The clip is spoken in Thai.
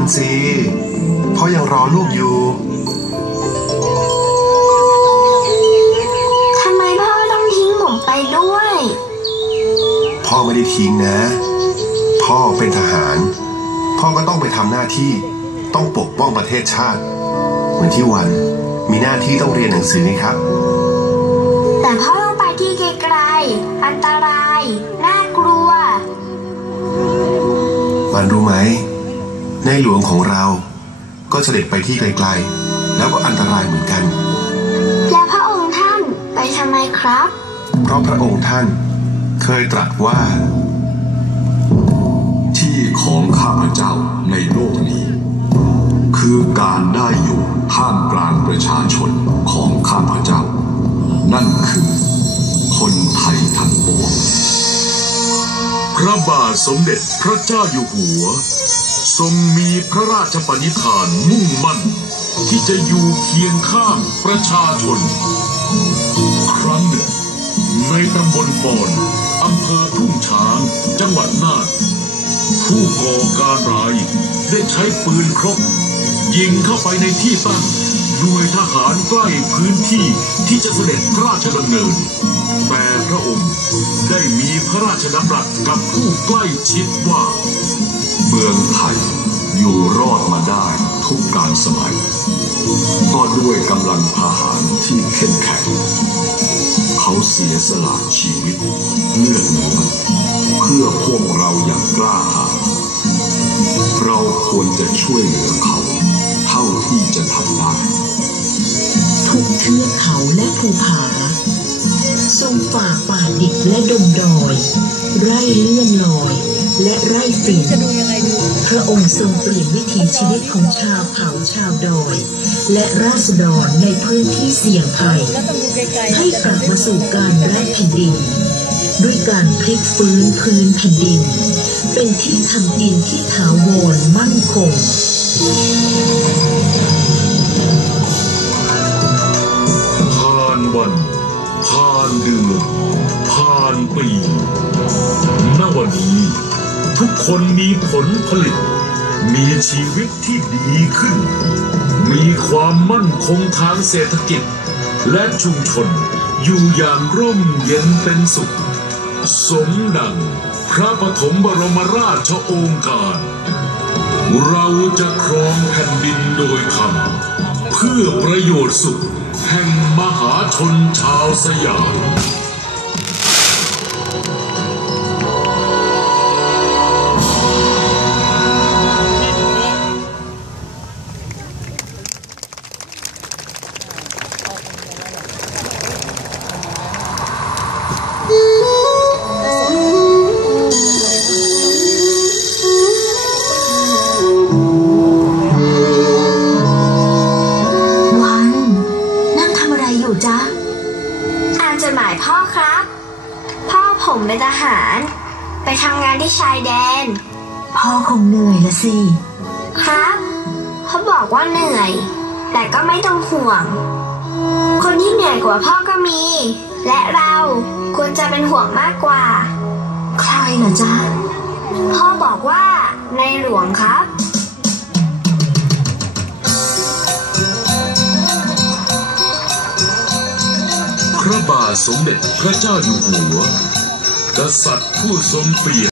วันสิพ่อยังรอลูกอยู่ ทำไมพ่อต้องทิ้งผมไปด้วย พ่อไม่ได้ทิ้งนะ พ่อเป็นทหาร พ่อก็ต้องไปทำหน้าที่ต้องปกป้องประเทศชาติ เหมือนที่วันมีหน้าที่ต้องเรียนหนังสือนี่ครับ แต่พ่อต้องไปที่ไกลๆอันตราย น่ากลัววันรู้ไหม ในหลวงของเราก็เสด็จไปที่ไกลๆ แล้วก็อันตรายเหมือนกัน และพระองค์ท่านไปทำไมครับ เพราะพระองค์ท่านเคยตรัสว่า ที่ของข้าพเจ้าในโลกนี้ คือการได้อยู่ท่ามกลางประชาชนของข้าพเจ้า นั่นคือ คนไทยทั้งปวงพระบาทสมเด็จพระเจ้าอยู่หัว ทรงมีพระราชปณิธานมุ่งมั่น ที่จะอยู่เคียงข้างประชาชน ครั้งหนึ่งในตำบลปอนอำเภอทุ่งช้าง จังหวัดน่านผู้ก่อการร้ายได้ใช้ปืนครบยิงเข้าไปในที่ตั้ง หน่วยทหารใกล้พื้นที่ที่จะเสด็จพระราชดำเนิน แต่พระองค์ได้มีพระราชดำรัสกับผู้ใกล้ชิดว่า เมืองไทยอยู่รอดมาได้ทุกการสมัย ก็ด้วยกำลังทหารที่เข้มแข็ง เขาเสียสละชีวิตเลือดเนื้อเพื่อพวกเราอย่างกล้าหาญเราควรจะช่วยเหลือเขา ท่าที่จะทำได้ทุกเทือกเขาและภูผา ทรงฝ่าป่าดิบและดงดอย ไร่เลื่อนลอย และไร่ฝิ่นพระองค์ทรงเปลี่ยนวิถีชีวิตของชาวเขาชาวดอย และราษฎรในพื้นที่เสี่ยงภัย ให้กลับมาสู่การรักแผ่นดิน ด้วยการพลิกฟื้นพื้นแผ่นดิน เป็นที่ทำกินที่ถาวรมั่นคง ผ่านเดือนผ่านปีณวันนี้ ทุกคนมีผลผลิต มีชีวิตที่ดีขึ้น มีความมั่นคงทางเศรษฐกิจ และชุมชนอยู่อย่างร่มเย็นเป็นสุข สมดังพระปฐมบรมราชโองการ เราจะครองแผ่นดินโดยธรรมเพื่อประโยชน์สุข หาชน เป็นทหาร ไปทำงานที่ชายแดน พ่อคงเหนื่อยละสิ ครับเขาบอกว่าเหนื่อย แต่ก็ไม่ต้องห่วง คนที่เหนื่อยกว่าพ่อก็มี และเราควรจะเป็นห่วงมากกว่า ใครเหรอจ๊ะ พ่อบอกว่าในหลวงครับพระบาทสมเด็จพระเจ้าอยู่หัว กษัตริย์ผู้ทรงเปรียม